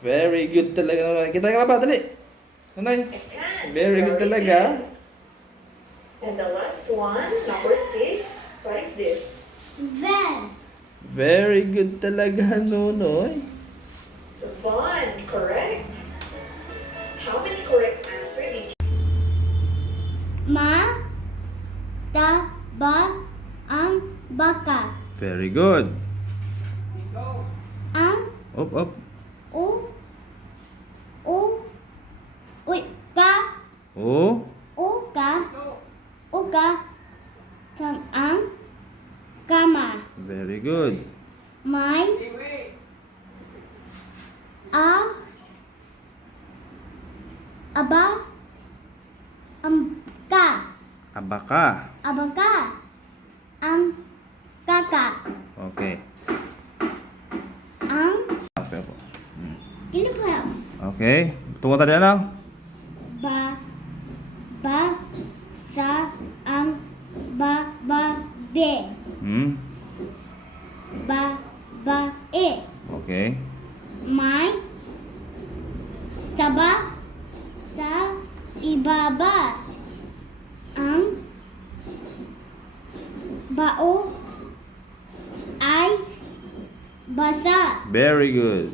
Very good talaga, Nonoy. Kita ka ba? Dali. Nonoy. I can. Very good talaga. And the last one, number 6. What is this? Van. Very good talaga, Nonoy. Van, correct. How many correct answer did you? Mataba ang baka. Very good. Ang Up, up. u uy ka Oh. uga ang kama. Very good. May aba ang ka Abaka. abangka ang kaka Okay. ang Okay po. ini po Okay. Tunggu tadi ano? ba sa ang be Hmm. e Okay. may saba sa ibaba ang bao ay basa. Very good.